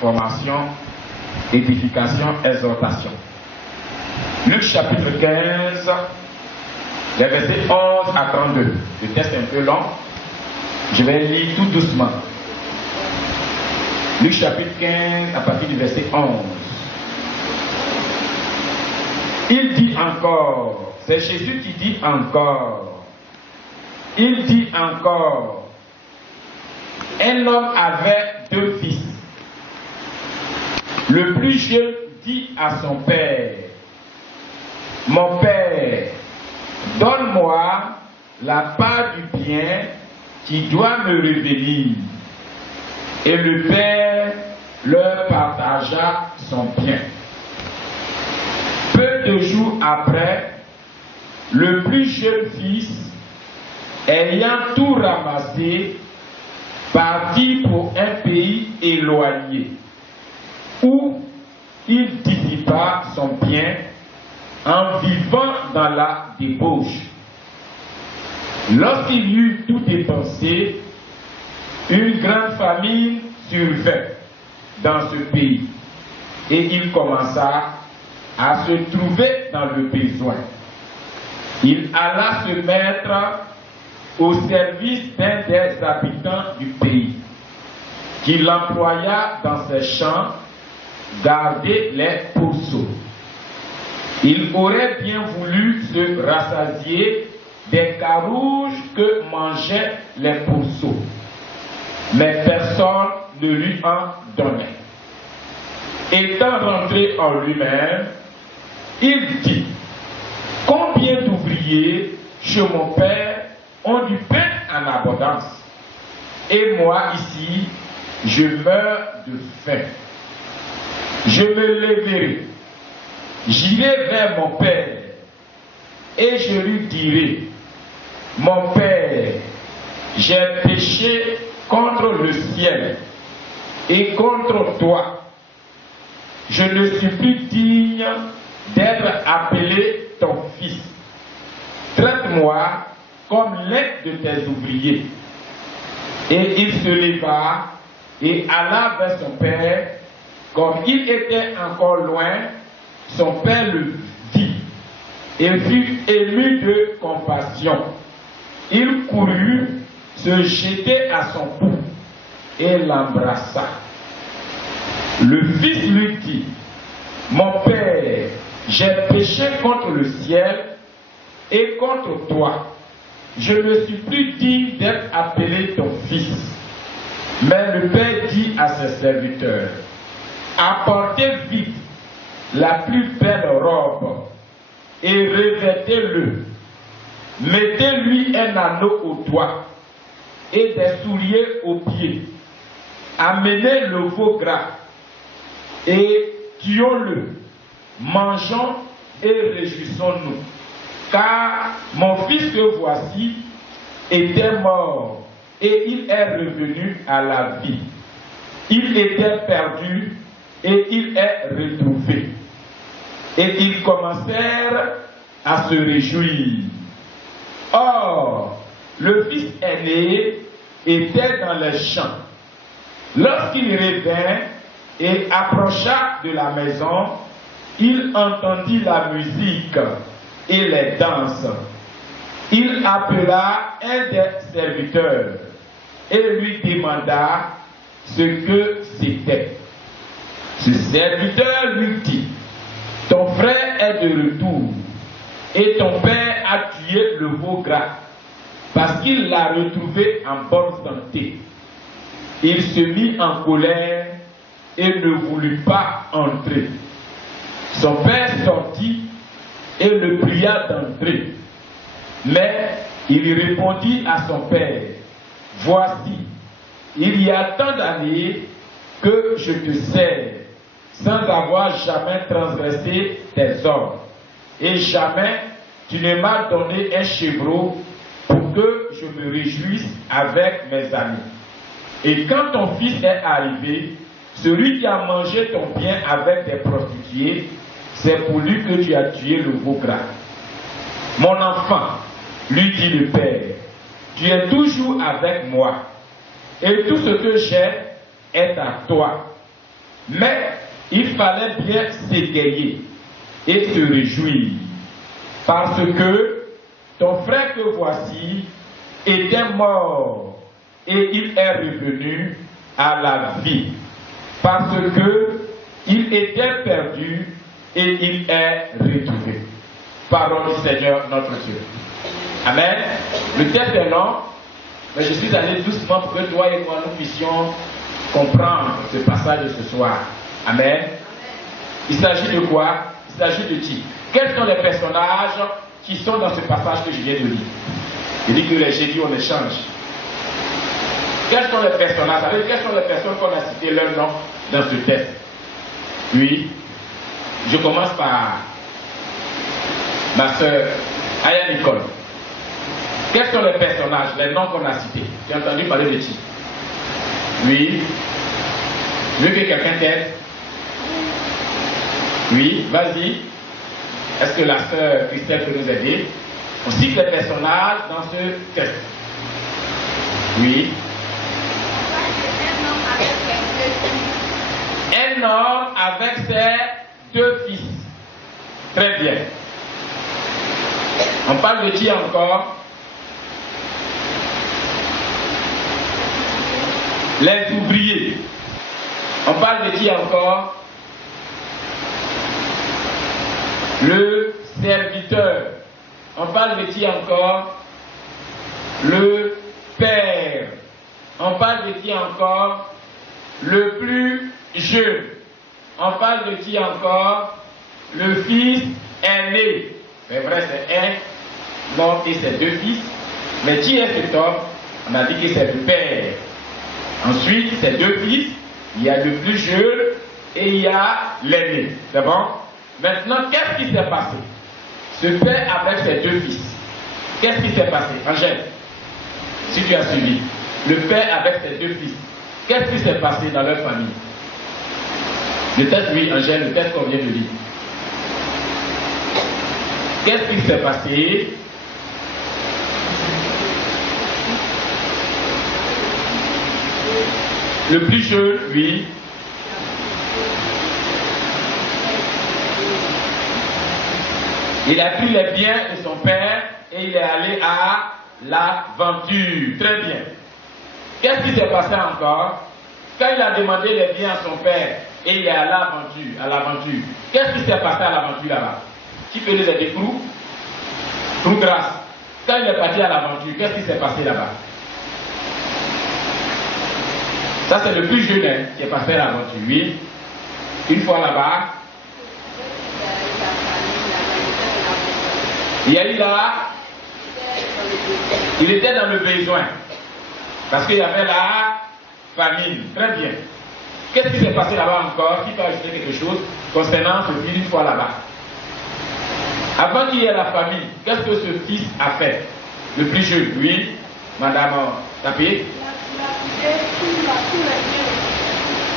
Formation, édification, exhortation. Luc chapitre 15, les versets 11 à 32. Le texte est un peu long. Je vais lire tout doucement. Luc chapitre 15, à partir du verset 11. Il dit encore, c'est Jésus qui dit encore. Il dit encore, un homme avait 2 fils. Le plus jeune dit à son père, mon père, donne-moi la part du bien qui doit me revenir. Et le père leur partagea son bien. Peu de jours après, le plus jeune fils, ayant tout ramassé, partit pour un pays éloigné, où il dissipa son bien en vivant dans la débauche. Lorsqu'il eut tout dépensé, une grande famine survint dans ce pays, et il commença à se trouver dans le besoin. Il alla se mettre au service d'un des habitants du pays, qui l'employa dans ses champs garder les pourceaux. Il aurait bien voulu se rassasier des carouges que mangeaient les pourceaux, mais personne ne lui en donnait. Étant rentré en lui-même, il dit, combien d'ouvriers chez mon père ont du pain en abondance, et moi ici, je meurs de faim. Je me lèverai, j'irai vers mon père, et je lui dirai, mon père, j'ai péché contre le ciel et contre toi. Je ne suis plus digne d'être appelé ton fils. Traite-moi comme l'un de tes ouvriers. Et il se leva et alla vers son père. Comme il était encore loin, son père le vit et fut ému de compassion. Il courut se jeter à son cou et l'embrassa. Le fils lui dit, mon père, j'ai péché contre le ciel et contre toi. Je ne suis plus digne d'être appelé ton fils. Mais le père dit à ses serviteurs, apportez vite la plus belle robe et revêtez-le. Mettez-lui un anneau au doigt et des souliers aux pieds. Amenez le veau gras et tuons-le. Mangeons et réjouissons-nous. Car mon fils que voici était mort et il est revenu à la vie. Il était perdu et il est retrouvé. Et ils commencèrent à se réjouir. Or, le fils aîné était dans les champs. Lorsqu'il revint et approcha de la maison, il entendit la musique et les danses. Il appela un des serviteurs et lui demanda ce que c'était. Ce serviteur lui dit, ton frère est de retour et ton père a tué le veau gras parce qu'il l'a retrouvé en bonne santé. Il se mit en colère et ne voulut pas entrer. Son père sortit et le pria d'entrer. Mais il répondit à son père, voici, il y a tant d'années que je te sers sans avoir jamais transgressé tes ordres. Et jamais tu ne m'as donné un chevreau pour que je me réjouisse avec mes amis. Et quand ton fils est arrivé, celui qui a mangé ton bien avec des prostituées, c'est pour lui que tu as tué le veau gras. Mon enfant, lui dit le père, tu es toujours avec moi, et tout ce que j'ai est à toi. Mais il fallait bien s'égayer et se réjouir, parce que ton frère que voici était mort et il est revenu à la vie, parce que il était perdu et il est retrouvé. Parole du Seigneur notre Dieu. Amen. Le texte est long, mais je suis allé doucement pour que toi et moi nous puissions comprendre ce passage de ce soir. Amen. Il s'agit de quoi? Il s'agit de qui? Quels sont les personnages qui sont dans ce passage que je viens de lire? Il dit que j'ai dit on échange. Quels sont les personnages? Vous savez, quelles sont les personnes qu'on a citées leur nom dans ce texte? Oui. Je commence par ma soeur Aya Nicole. Quels sont les personnages, les noms qu'on a cités? Tu as entendu parler de qui? Oui. Je veux que quelqu'un t'aide. Oui, vas-y. Est-ce que la sœur Christelle peut nous aider? On cite les personnages dans ce texte. Oui. Un homme avec ses 2 fils. Très bien. On parle de qui encore? Les ouvriers. On parle de qui encore? Le serviteur. On parle de qui encore? Le père. On parle de qui encore? Le plus jeune. On parle de qui encore? Le fils aîné. C'est vrai, c'est un homme et ses 2 fils. Mais qui est cet homme? On a dit que c'est le père. Ensuite, ses 2 fils. Il y a le plus jeune et il y a l'aîné. C'est bon? Maintenant, qu'est-ce qui s'est passé? Ce père avec ses 2 fils. Qu'est-ce qui s'est passé? Angèle, si tu as suivi. Le père avec ses 2 fils. Qu'est-ce qui s'est passé dans leur famille? Le texte, oui, Angèle, le texte qu'on vient de lire. Qu'est-ce qui s'est passé? Le plus jeune, oui. Il a pris les biens de son père et il est allé à l'aventure. Très bien. Qu'est-ce qui s'est passé encore? Quand il a demandé les biens à son père et il est à l'aventure, qu'est-ce qui s'est passé à l'aventure là-bas? Qui peut nous aider? Pour grâce. Quand il est parti à l'aventure, qu'est-ce qui s'est passé là-bas? Ça, c'est le plus jeune hein, qui est passé à l'aventure. Oui. Une fois là-bas, il y a eu là, il était dans le besoin. Parce qu'il y avait la famine. Très bien. Qu'est-ce qui s'est passé là-bas encore? Qui peut ajouter quelque chose concernant ce fils une fois là-bas? Avant qu'il y ait la famine, qu'est-ce que ce fils a fait? Le plus jeune, oui, madame Tapé.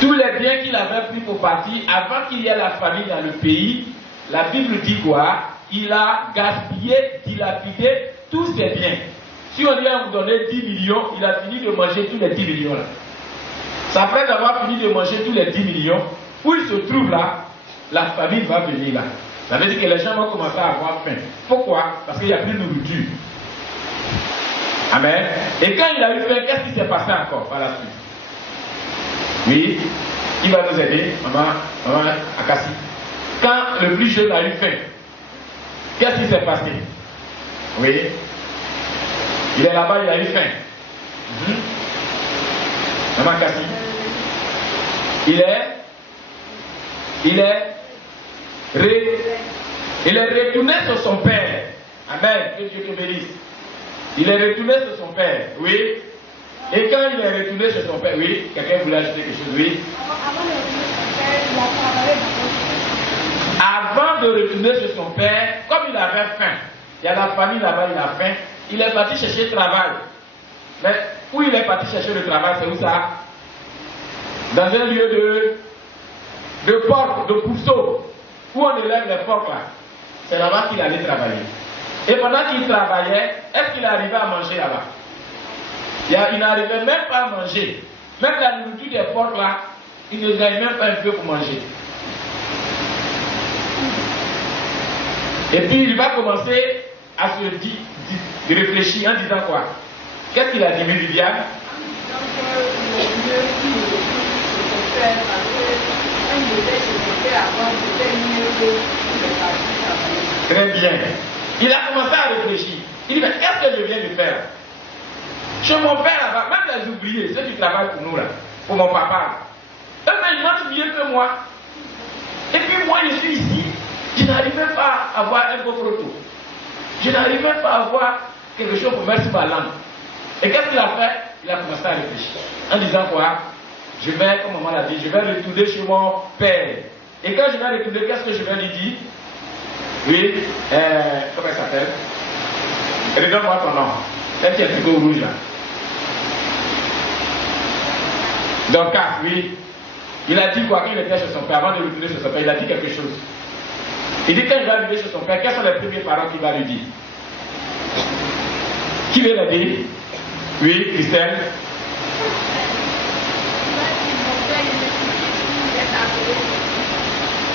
Tous les biens qu'il avait pris pour partir, avant qu'il y ait la famine dans le pays, la Bible dit quoi? Il a gaspillé, dilapidé tous ses biens. Si on lui a donné 10 millions, il a fini de manger tous les 10 millions là. C'est après avoir fini de manger tous les 10 millions, où il se trouve là, la famine va venir là. Ça veut dire que les gens vont commencer à avoir faim. Pourquoi? Parce qu'il n'y a plus de nourriture. Amen. Et quand il a eu faim, qu'est-ce qui s'est passé encore par la suite? Oui, qui va nous aider? Maman Akassi. Quand le plus jeune a eu faim, qu'est-ce qui s'est passé? Oui. Il est là-bas, il a eu faim. Maman Akassi. Il est retourné sur son père. Amen. Que Dieu te bénisse. Il est retourné sur son père. Oui. Et quand il est retourné chez son père, oui, quelqu'un voulait ajouter quelque chose, oui. Avant de retourner chez son père, comme il avait faim, il y a la famille là-bas, il a faim, il est parti chercher le travail. Mais où il est parti chercher le travail, c'est où ça? Dans un lieu de porc, de pourceau, où on élève les porcs là. C'est là-bas qu'il allait travailler. Et pendant qu'il travaillait, est-ce qu'il arrivait à manger là-bas? Il n'arrivait même pas à manger. Même la nourriture des porcs là, il ne gagne même pas un peu pour manger. Et puis il va commencer à se de réfléchir en disant quoi? Qu'est-ce qu'il a dit, Viviane? Très bien. Il a commencé à réfléchir. Il dit, mais qu'est-ce que je viens de faire? Chez mon père là-bas, même les ouvriers, ceux qui travaillent pour nous là, pour mon papa, eux, ils mangent mieux que moi. Et puis moi, je suis ici, je n'arrive même pas à avoir un beau photo. Je n'arrive même pas à avoir quelque chose pour mettre sur ma langue. Et qu'est-ce qu'il a fait? Il a commencé à réfléchir. En disant quoi? Je vais, comme maman l'a dit, je vais retourner chez mon père. Et quand je vais retourner, qu'est-ce que je vais lui dire? Oui, comment il s'appelle? Redonne-moi ton nom. Celle qui est plutôt rouge là. Donc, oui. Il a dit quoi quand il était chez son père, avant de retourner chez son père, il a dit quelque chose. Il dit quand il va arriver chez son père, quelles sont les premières paroles qu'il va lui dire? Qui veut le dire? Oui, Christelle.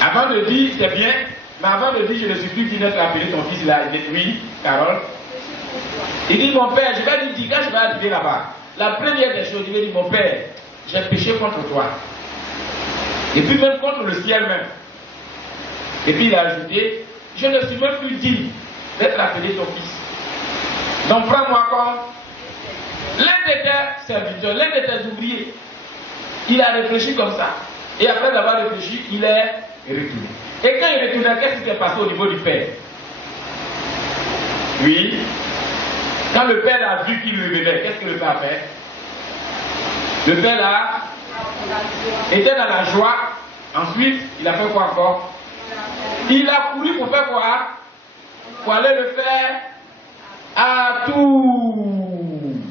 Avant de dire, c'est bien, mais avant de dire, je ne suis plus dit d'être appelé ton fils, il a dit oui, Carole. Il dit, mon père, je vais lui dire, quand je vais arriver là-bas, la première des choses, il va dire, mon père, j'ai péché contre toi. Et puis même contre le ciel même. Et puis il a ajouté, je ne suis même plus digne d'être appelé ton fils. Donc prends-moi comme l'un de tes serviteurs, l'un de tes ouvriers. Il a réfléchi comme ça. Et après avoir réfléchi, il est retourné. Et quand il est retourné, qu'est-ce qui s'est passé au niveau du père? Oui. Quand le père a vu qu'il lui revenait, qu'est-ce que le père a fait? Le père là était dans la joie. Ensuite, il a fait quoi encore? Il a couru pour faire quoi? Pour aller le faire à tout.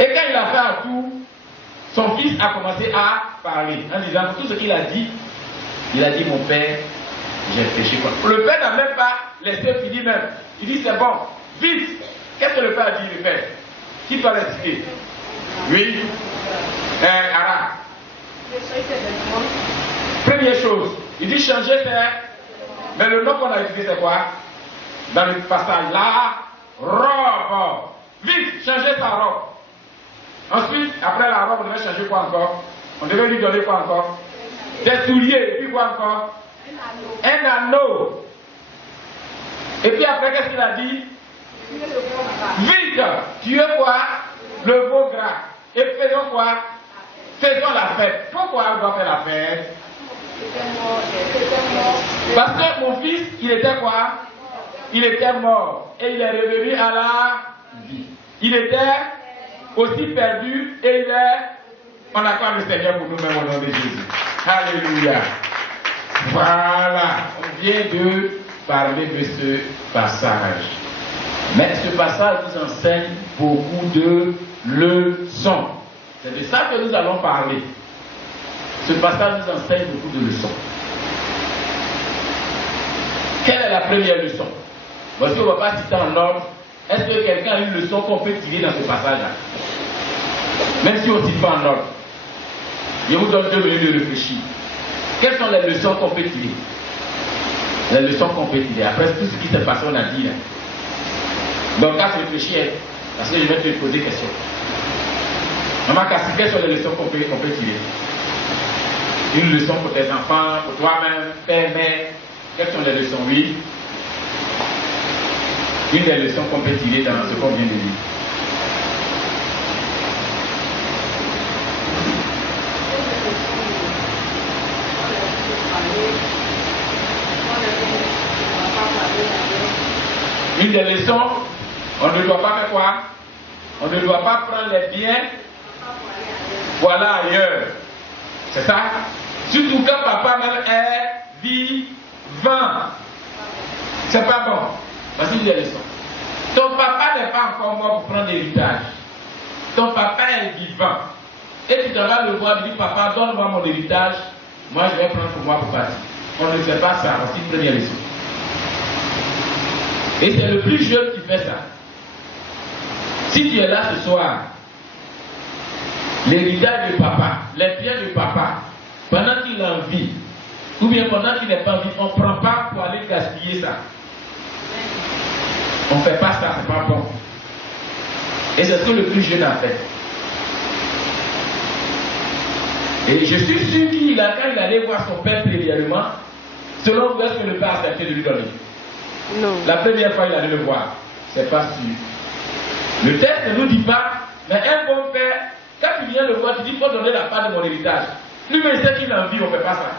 Et quand il a fait à tout, son fils a commencé à parler en disant tout ce qu'il a dit. Il a dit, mon père, j'ai péché quoi. Le père n'a même pas laissé finir même. Il dit, c'est bon, vite. Qu'est-ce que le père a dit, le père? Qui doit l'expliquer? Oui. Ara. Première chose, il dit changer c'est. Mais le nom qu'on a utilisé c'est quoi? Dans le passage, la robe. Vite, changer sa robe. Ensuite, après la robe, on devait changer quoi encore? On devait lui donner quoi encore? Des souliers, et puis quoi encore? Un anneau. Et puis après, qu'est-ce qu'il a dit? Vite, tu es quoi? Le beau gras. Et faisons quoi? Faisons la fête. Pourquoi on doit faire la fête? Parce que mon fils, il était quoi? Il était mort. Et il est revenu à la vie. Il était aussi perdu et il est. On acclame le Seigneur pour nous-mêmes au nom de Jésus. Alléluia. Voilà. On vient de parler de ce passage. Mais ce passage nous enseigne beaucoup de leçons. C'est de ça que nous allons parler. Ce passage nous enseigne beaucoup de leçons. Quelle est la première leçon? Voici, on ne va pas citer en ordre. Est-ce que quelqu'un a une leçon qu'on peut tirer dans ce passage-là? Même si on ne cite pas en ordre. Je vous donne 2 minutes de réfléchir. Quelles sont les leçons qu'on peut tirer? Les leçons qu'on peut tirer. Après tout ce qui s'est passé, on a dit. Donc, à réfléchir, parce que je vais te poser des questions. Maman Cassie, quelles sont les leçons qu'on peut tirer? Une leçon pour tes enfants, pour toi-même, père, mère. Quelles sont les leçons? Oui. Une des leçons qu'on peut tirer dans ce qu'on vient de dire. Une des leçons, on ne doit pas faire quoi? On ne doit pas prendre les biens, voilà ailleurs. C'est ça? Surtout quand papa même est vivant. C'est pas bon. Voici une des leçons. Ton papa n'est pas encore mort pour prendre l'héritage. Ton papa est vivant. Et tu t'en vas le voir et dis, papa, donne-moi mon héritage. Moi, je vais prendre pour moi pour partir. On ne fait pas ça. Voici une première leçon. Et c'est le plus jeune qui fait ça. Si tu es là ce soir, l'héritage de papa, les biens de papa, pendant qu'il est en vie, ou bien pendant qu'il n'est pas en vie, on ne prend pas pour aller gaspiller ça. On ne fait pas ça, c'est pas bon. Et c'est ce que le plus jeune a fait. Et je suis sûr quand il allait voir son père premièrement, selon vous, est-ce que le père a accepté de lui donner? Non. La première fois, il allait le voir. C'est pas sûr. Le texte ne nous dit pas, mais un bon père, quand tu viens le voir, tu dis, il faut donner la part de mon héritage. Lui-même, il sait qu'il a envie, on ne fait pas ça.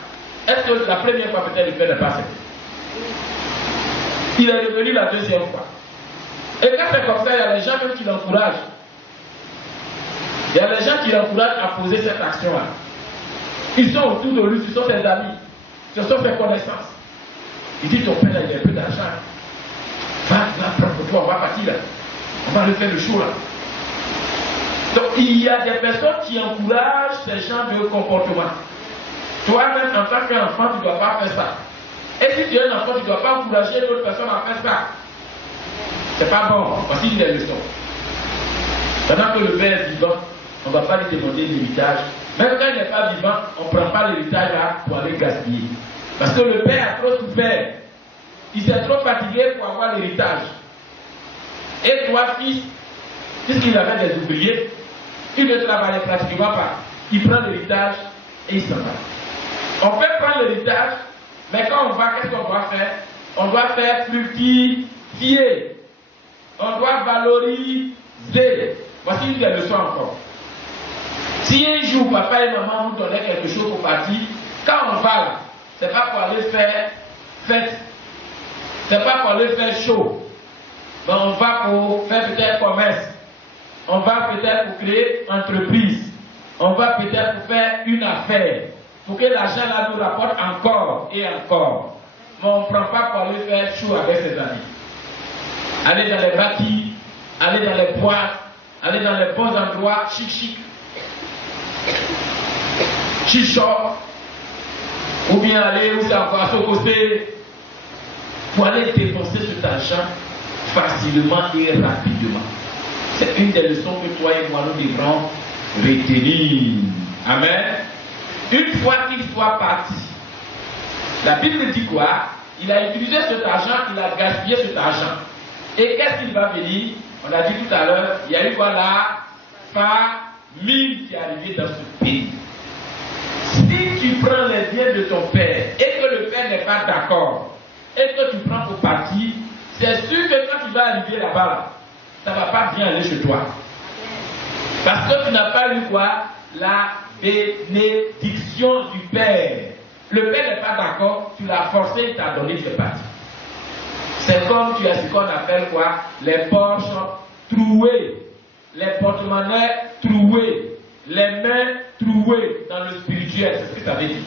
Est-ce que la première fois, peut-être, le père n'a pas accepté? Il est revenu la deuxième fois. Et quand c'est comme ça, il y a les gens même qui l'encouragent. Il y a les gens qui l'encouragent à poser cette action-là. Ils sont autour de lui, ce sont ses amis, ce sont ses connaissances. Il dit, ton père, il a un peu d'argent. Va prendre pour toi, on va partir là. On va lui faire le show là. Donc il y a des personnes qui encouragent ces gens de comportement. Toi-même, en tant qu'enfant, tu ne dois pas faire ça. Et si tu es un enfant, tu ne dois pas encourager d'autres personnes à faire ça. C'est pas bon. Voici une des leçons. Pendant que le père est vivant, on ne va pas lui demander l'héritage. Même quand il n'est pas vivant, on ne prend pas l'héritage là pour aller gaspiller. Parce que le père a trop souffert. Il s'est trop fatigué pour avoir l'héritage. Et toi, fils, puisqu'il avait des ouvriers, il ne travaillait pratiquement pas. Il prend l'héritage et il s'en va. On peut prendre l'héritage, mais quand on va, qu'est-ce qu'on doit faire? On doit faire fructifier. On doit valoriser. Voici une des leçons encore. Si un jour papa et maman nous donnaient quelque chose pour partir, quand on va là, c'est pas pour aller faire fête, c'est pas pour aller faire show, mais on va pour faire peut-être commerce, on va peut-être pour créer entreprise, on va peut-être pour faire une affaire, pour que l'argent là nous rapporte encore et encore. Mais on ne prend pas pour aller faire show avec ses amis. Aller dans les bâtis, aller dans les boîtes, aller dans les bons endroits chic, chichor, ou bien aller où c'est encore à s'opposer, pour aller dépenser cet argent facilement et rapidement. C'est une des leçons que toi et moi nous devrons retenir. Amen. Une fois qu'il soit parti, la Bible dit quoi? Il a utilisé cet argent, il a gaspillé cet argent. Et qu'est-ce qu'il va venir? On a dit tout à l'heure, il y a eu voilà, famine qui est arrivée dans ce pays. Si tu prends les biens de ton père et que le père n'est pas d'accord et que tu prends pour partir, c'est sûr que quand tu vas arriver là-bas, ça ne va pas bien aller chez toi. Parce que tu n'as pas eu quoi? La bénédiction du père. Le père n'est pas d'accord, tu l'as forcé, il t'a donné, tu es parti. C'est comme tu as ce qu'on appelle quoi? Les poches trouées, les porte-monnaies trouées, les mains trouées dans le spirituel, c'est ce que ça veut dire.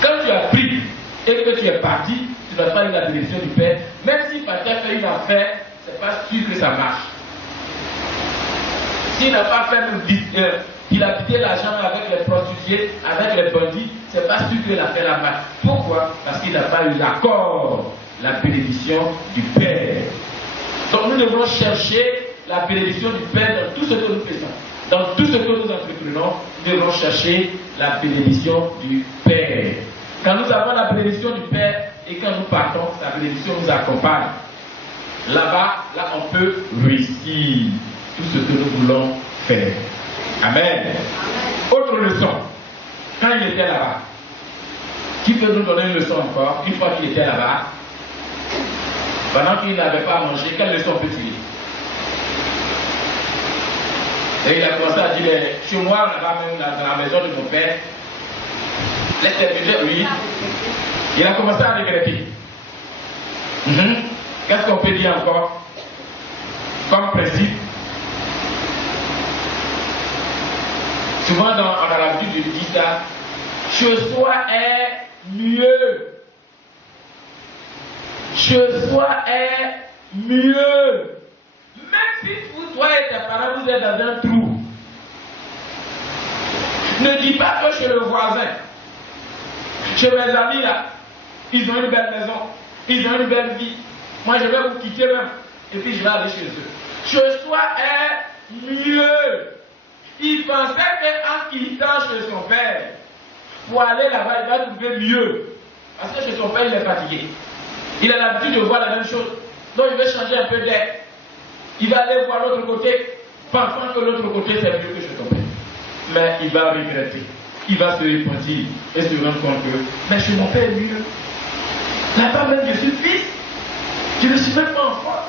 Quand tu as pris et que tu es parti, tu n'as pas eu la bénédiction du Père, même si Pater fait une affaire, c'est pas sûr que ça marche. S'il n'a pas fait qu'il a quitté l'argent avec les prostituées, avec les bandits, c'est pas sûr que l'affaire la marche. Pourquoi? Parce qu'il n'a pas eu l'accord, la bénédiction du Père. Donc nous devons chercher la bénédiction du Père dans tout ce que nous faisons. Dans tout ce que nous entreprenons, nous devons chercher la bénédiction du Père. Quand nous avons la bénédiction du Père et quand nous partons, sa bénédiction nous accompagne. Là-bas, là on peut réussir tout ce que nous voulons faire. Amen. Autre leçon. Quand il était là-bas, qui peut nous donner une leçon encore, une fois qu'il était là-bas, pendant qu'il n'avait pas mangé, quelle leçon peut-il dire? Et il a commencé à dire, chez moi, là-bas, même dans la maison de mon père, les serviteurs, oui, il a commencé à regretter. Qu'est-ce qu'on peut dire encore comme principe? Souvent, on a l'habitude de dire ça, chez soi est mieux. Chez soi est mieux. Même si toi et tes parents, vous êtes dans un trou, ne dis pas que chez le voisin, chez mes amis là, ils ont une belle maison, ils ont une belle vie. Moi je vais vous quitter même, et puis je vais aller chez eux. Chez soi est mieux. Il pensait qu'en quittant chez son père, pour aller là-bas, il va trouver mieux. Parce que chez son père, il est fatigué. Il a l'habitude de voir la même chose. Donc il veut changer un peu d'air. Il va aller voir l'autre côté, pensant que l'autre côté c'est mieux que chez son père. Mais il va regretter. Il va se repentir et se rendre compte que, mais chez mon père est mieux. Là-bas même je suis fils. Je ne suis même pas enfant.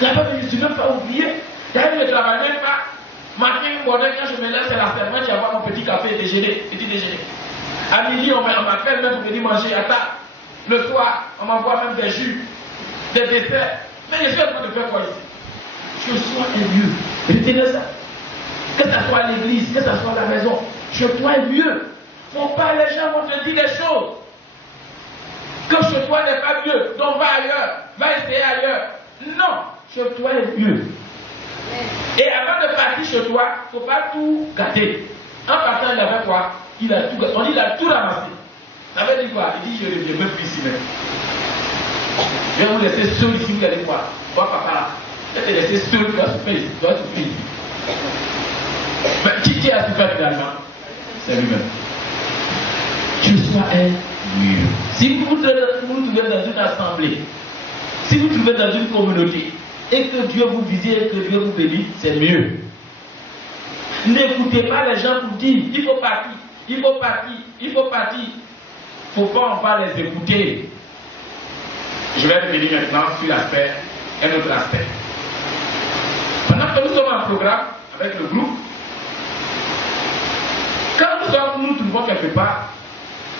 Là-bas même je ne suis même pas oublié. D'ailleurs je ne travaille même pas. Matin, quand je me lève, c'est la servante qui va mon petit café déjeuner, petit déjeuner. À midi, on m'appelle même pour venir manger à table. Le soir, on m'envoie même des jus, des desserts. Mais je suis en train de faire quoi ici? Je sois un mieux. Retenez ça. Que ce soit à l'église, que ce soit à la maison, je dois être mieux. Faut pas, les gens vont te dire des choses. Que chez toi n'est pas mieux, donc va ailleurs, va essayer ailleurs. Non, chez toi est mieux. Et avant de partir chez toi, il ne faut pas tout gâter. En partant, il avait quoi? Il a tout gâté. On dit il a tout ramassé. Ça veut dire quoi? Il dit je reviens même plus ici même. Je vais vous laisser seul ici, vous allez voir. Toi, papa là. Je vais te laisser seul, tu dois souffrir ici. Tu dois souffrir ici. Mais qui a souffert finalement? C'est lui-même. Je sois un mieux. Si vous vous trouvez dans une assemblée, si vous vous trouvez dans une communauté, et que Dieu vous visite et que Dieu vous bénisse, c'est mieux. N'écoutez pas les gens pour dire il faut partir, il faut partir, il faut partir. Il ne faut pas en pas les écouter. Je vais revenir maintenant sur l'aspect, un autre aspect. Pendant que nous sommes en programme avec le groupe, quand nous trouvons quelque part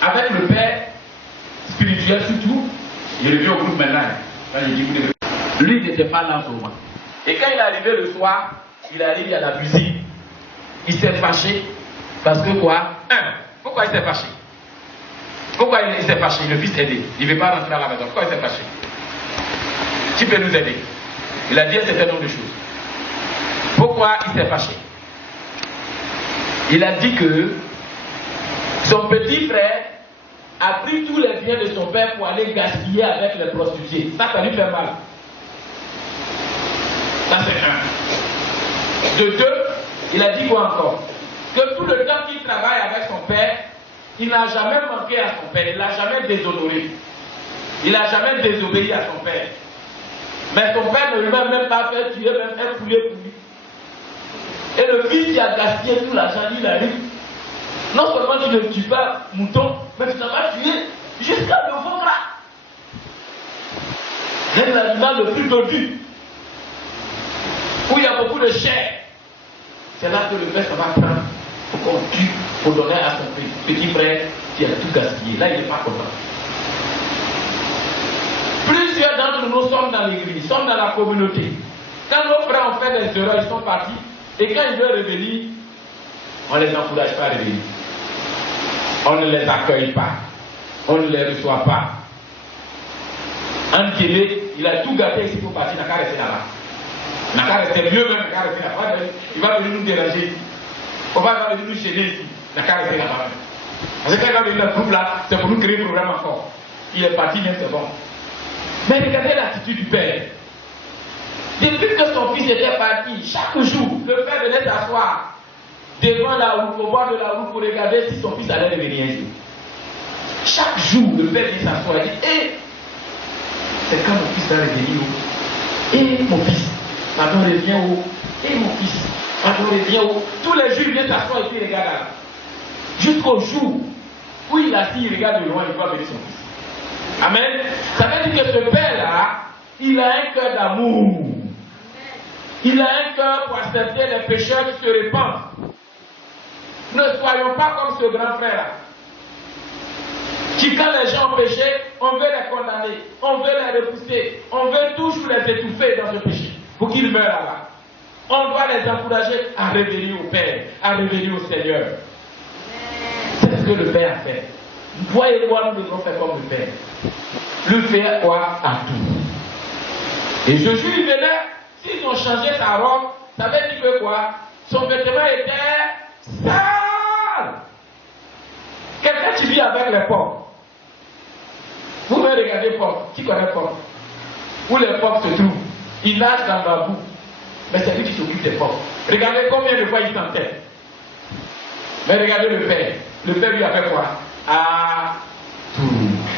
avec le Père spirituel surtout, je reviens au groupe maintenant. Quand je dis vous devez... Lui n'était pas là en ce moment. Et quand il est arrivé le soir, il est arrivé à la cuisine. Il s'est fâché. Parce que quoi? Pourquoi il s'est fâché? Pourquoi il s'est fâché? Le fils aidé. Il ne veut pas rentrer à la maison. Pourquoi il s'est fâché? Qui peut nous aider? Il a dit un certain nombre de choses. Pourquoi il s'est fâché? Il a dit que son petit frère a pris tous les biens de son père pour aller gaspiller avec les prostituées. Ça lui fait mal. Ça c'est un. De deux, il a dit quoi encore? Que tout le temps qu'il travaille avec son père, il n'a jamais manqué à son père, il n'a jamais déshonoré. Il n'a jamais désobéi à son père. Mais son père ne lui a même pas fait tuer même un poulet pour lui. Et le fils qui a gaspillé tout l'argent, il arrive. Non seulement tu ne tues pas mouton, mais tu n'as pas tué jusqu'à le veau gras. C'est l'animal le plus dodu, où il y a beaucoup de chair. C'est là que le père va prendre pour qu'on tue, pour donner à son petit frère qui a tout gaspillé. Là, il n'est pas content. Plusieurs d'entre nous sommes dans l'église, sommes dans la communauté. Quand nos frères ont fait des erreurs, ils sont partis. Et quand ils veulent revenir, on ne les encourage pas à revenir. On ne les accueille pas. On ne les reçoit pas. Un Québec, il a tout gâté ici pour partir, il n'a qu'à rester là-bas. Il n'a qu'à rester mieux même, il n'a qu'à rester là-bas. Il va venir nous déranger. On va venir nous gêner ici. Il n'a qu'à rester là-bas. Parce que quand il va venir dans le groupe là, c'est pour nous créer un programme encore. Il est parti, bien c'est bon. Mais regardez l'attitude du père. Depuis que son fils était parti, chaque jour, le père venait s'asseoir devant la route, au bord de la route, pour regarder si son fils allait revenir un jour. Chaque jour, le père vient s'asseoir et dit c'est quand mon fils va revenir où? Mon fils, pardon, reviens où? Mon fils, pardon, reviens où? Tous les jours, il vient s'asseoir et puis il regarde là. Jusqu'au jour où il assis, il regarde de loin, il voit venir son fils. Amen. Ça veut dire que ce père-là, il a un cœur d'amour. Il a un cœur pour accepter les pécheurs qui se répandent. Ne soyons pas comme ce grand frère-là. Qui, quand les gens ont péché, on veut les condamner, on veut les repousser, on veut toujours les étouffer dans ce péché pour qu'ils meurent là-bas. On doit les encourager à revenir au Père, à revenir au Seigneur. C'est ce que le Père a fait. Toi et moi, nous devons faire comme le Père. Le faire quoi? À tout. Et Jésus, il venait, s'ils ont changé sa robe, ça veut dire que quoi? Son vêtement était sale. Quelqu'un qui vit avec les pauvres. Vous pouvez regarder pauvres. Qui connaît pauvres? Où les pauvres se trouvent? Ils nagent dans la boue. Mais c'est lui qui s'occupe des pauvres. Regardez combien de fois il s'enterre. Mais regardez le Père. Le Père lui a fait quoi? À tout.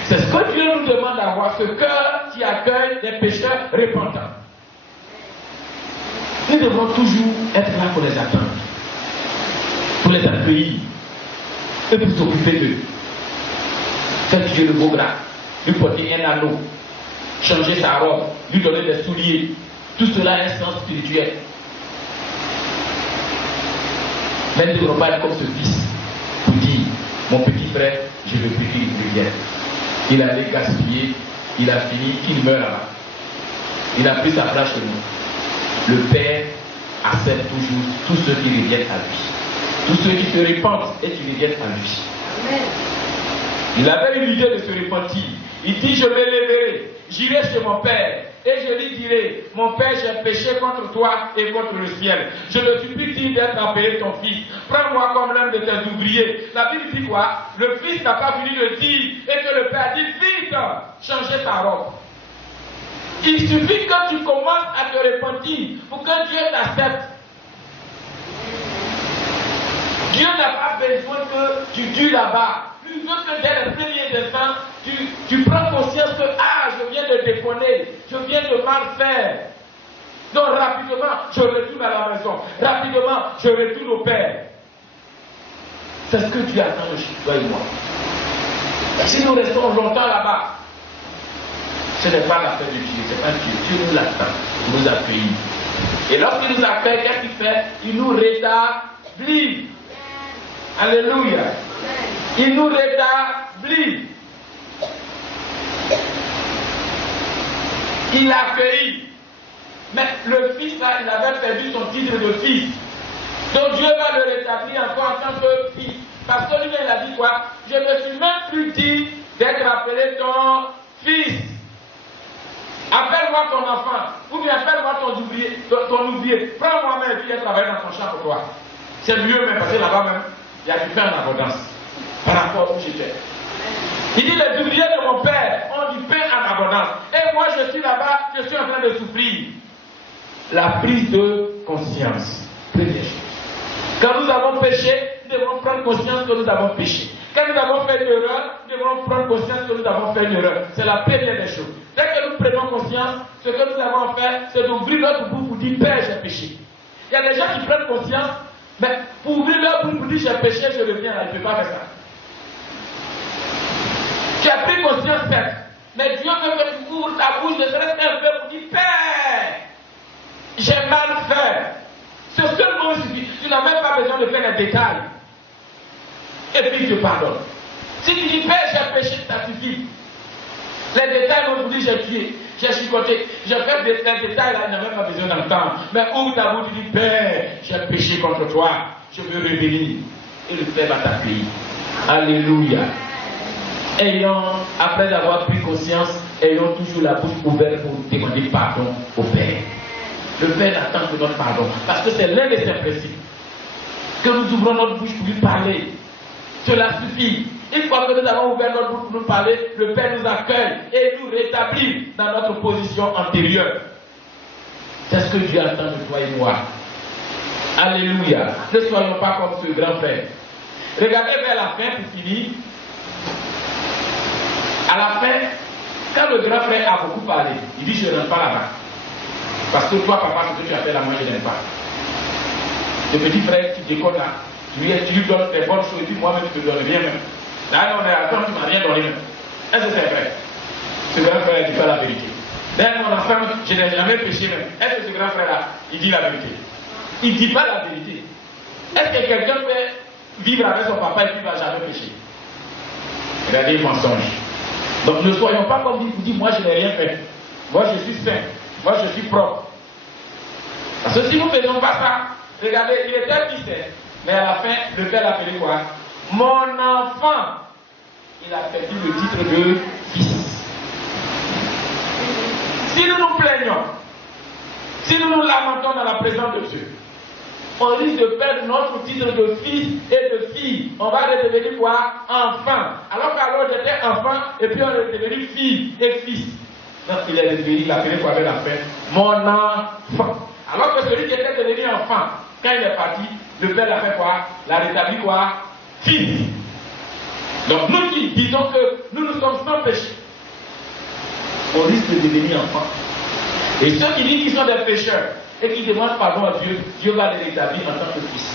C'est ce que Dieu nous demande d'avoir, ce cœur qui accueille des pécheurs repentants. Nous devons toujours être là pour les attendre, pour les accueillir et pour s'occuper d'eux. Faire Dieu le beau gras, lui porter un anneau, changer sa robe, lui donner des souliers. Tout cela a un sens spirituel. Mais nous ne devons pas être comme ce fils pour dire, mon petit frère, je veux plus qu'il revienne. Il allait gaspiller, il a fini, qu'il meurt là-bas. Il a pris sa place chez nous. Le Père accepte toujours tous ceux qui reviennent à lui. Tous ceux qui se répandent et qui reviennent à lui. Amen. Il avait eu l'idée de se repentir. Il dit, je m'élèverai, j'irai chez mon Père et je lui dirai, mon Père, j'ai péché contre toi et contre le ciel. Je ne suis plus digne d'être appelé ton fils. Prends-moi comme l'un de tes ouvriers. La Bible dit quoi? Le fils n'a pas fini de dire et que le Père dit, vite, changez ta robe. Il suffit que tu commences à te repentir pour que Dieu t'accepte. Dieu n'a pas besoin que tu dures là-bas. Il veut que dès le premier destin, tu prends conscience que je viens de déconner, je viens de mal faire. Donc rapidement, je retourne à la maison. Rapidement, je retourne au Père. C'est ce que Dieu attend de toi et moi. Si nous restons longtemps là-bas, ce n'est pas l'affaire de Dieu, c'est pas Dieu. Dieu nous l'attend, il nous accueille. Et lorsqu'il nous accueille, qu'est-ce qu'il fait? Il nous rétablit. Alléluia. Il nous rétablit. Il l'accueille. Mais le fils là, il avait perdu son titre de fils. Donc Dieu va le rétablir encore en tant que fils. Parce que lui, il a dit quoi? Je ne suis même plus dit d'être appelé ton fils. Appelle-moi ton enfant. Ou bien appelle-moi ton ouvrier. Prends-moi même et viens travailler dans ton champ pour toi. C'est mieux même parce que là-bas même, il y a du pain en abondance. Par rapport où j'étais. Il dit, les ouvriers de mon père ont du pain en abondance. Et moi, je suis là-bas, je suis en train de souffrir. La prise de conscience. Première chose. Quand nous avons péché, nous devons prendre conscience que nous avons péché. Quand nous avons fait une erreur, nous devons prendre conscience que nous avons fait une erreur. C'est la première des choses. Dès que nous prenons conscience, ce que nous avons fait, c'est d'ouvrir notre bouche pour dire, Père, j'ai péché. Il y a des gens qui prennent conscience, mais pour ouvrir leur bouche pour dire, j'ai péché, je reviens là, je ne peux pas faire ça. Tu as pris conscience, certes, mais Dieu veut que tu ouvres ta bouche, ne serait-ce qu'un peu pour dire, Père, j'ai mal fait. Ce seul mot suffit. Tu n'as même pas besoin de faire les détails. Et puis je pardonne. Si tu dis, Père, j'ai péché, ça suffit. Les détails vont vous dire, j'ai tué, j'ai chicoté, j'ai fait des détails là, il n'a même pas besoin d'entendre. Mais ouvre ta bouche, tu dis, Père, j'ai péché contre toi, je veux revenir. Et le Père va t'accueillir. Alléluia. Après avoir pris conscience, ayons toujours la bouche ouverte pour demander pardon au Père. Le Père attend que notre pardon, parce que c'est l'un de ses principes. Que nous ouvrons notre bouche pour lui parler. Cela suffit. Une fois que nous avons ouvert notre bouche pour nous parler, le Père nous accueille et nous rétablit dans notre position antérieure. C'est ce que Dieu attend de toi et moi. Alléluia. Ne soyons pas comme ce grand frère. Regardez vers la fin pour finir. À la fin, quand le grand frère a beaucoup parlé, il dit, je ne rentre pas là-bas. Parce que toi, papa, ce que tu as fait là, moi, je n'aime pas. Le petit frère, tu déconnes là, tu lui donnes des bonnes choses, et puis moi-même, tu ne te donnes rien même. Là, on est à toi, tu ne m'as rien donné même. Est-ce que c'est vrai? Ce grand frère dit pas la vérité. D'ailleurs, mon enfant, je n'ai jamais péché même. Est-ce que ce grand frère-là, il dit la vérité? Il ne dit pas la vérité. Est-ce que quelqu'un peut vivre avec son papa et puis il ne va jamais pécher? Regardez le mensonge. Donc ne soyons pas comme il vous dit, moi je n'ai rien fait. Moi je suis saint. Moi je suis propre. Parce que si nous ne faisons pas ça, regardez, il était fils, mais à la fin, le père l'appelait quoi? Mon enfant. Il a perdu le titre de fils. Si nous nous plaignons, si nous nous lamentons dans la présence de Dieu, on risque de perdre notre titre de fils et de fille. On va devenir quoi? Enfant. Alors qu'alors j'étais enfant et puis on est devenu fille et fils. Donc il est devenu, il a appelé quoi avec la fin? Mon enfant. Alors que celui qui était devenu enfant, quand il est parti, le Père l'a fait quoi? L'a rétabli quoi? Fils. Donc nous qui disons que nous sommes sans péché, on risque de devenir enfants. Et ceux qui disent qu'ils sont des pécheurs et qui demandent pardon à Dieu, Dieu va les rétablir en tant que fils.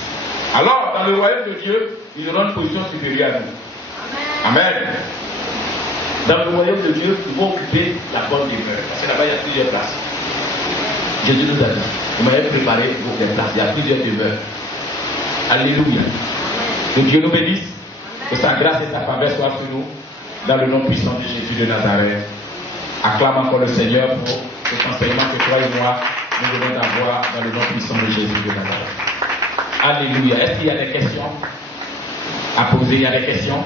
Alors, dans le royaume de Dieu, ils auront une position supérieure à nous. Amen. Dans le royaume de Dieu, ils vont occuper la bonne demeure. Parce que là-bas, il y a plusieurs places. Jésus nous a dit, vous m'avez préparé pour des places. Il y a plusieurs demeures. Alléluia. Que Dieu nous bénisse. Que sa grâce et sa faveur soient sur nous. Dans le nom puissant de Jésus de Nazareth. Acclame encore le Seigneur pour cet enseignement que toi et moi, nous venons d'avoir dans le nom puissant de Jésus de Nazareth. Alléluia. Est-ce qu'il y a des questions à poser? Il y a des questions?